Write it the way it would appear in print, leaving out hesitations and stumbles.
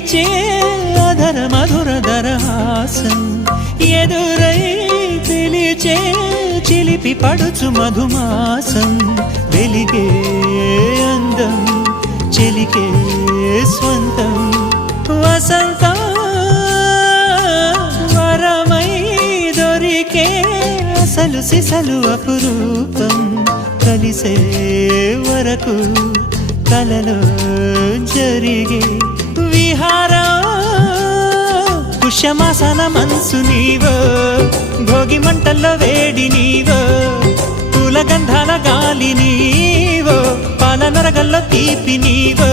వీచే అధర మధుర దరహాసం ఎదురై పిలిచే చిలిపి పడుచు మధుమాసం వెలిగే అందం చెలికే స్వంతం వసంతం వరమై దొరికే అసలు సిసలు అపురూపం కలిసే వరకు కలలో జరిగే విహారం పుష్యమాసన మనసు నీవో భోగి మంటల్లో వేడి నీవో పూల గంధాల గాలి నీవో పాల నరగల్లో తీపి నీవో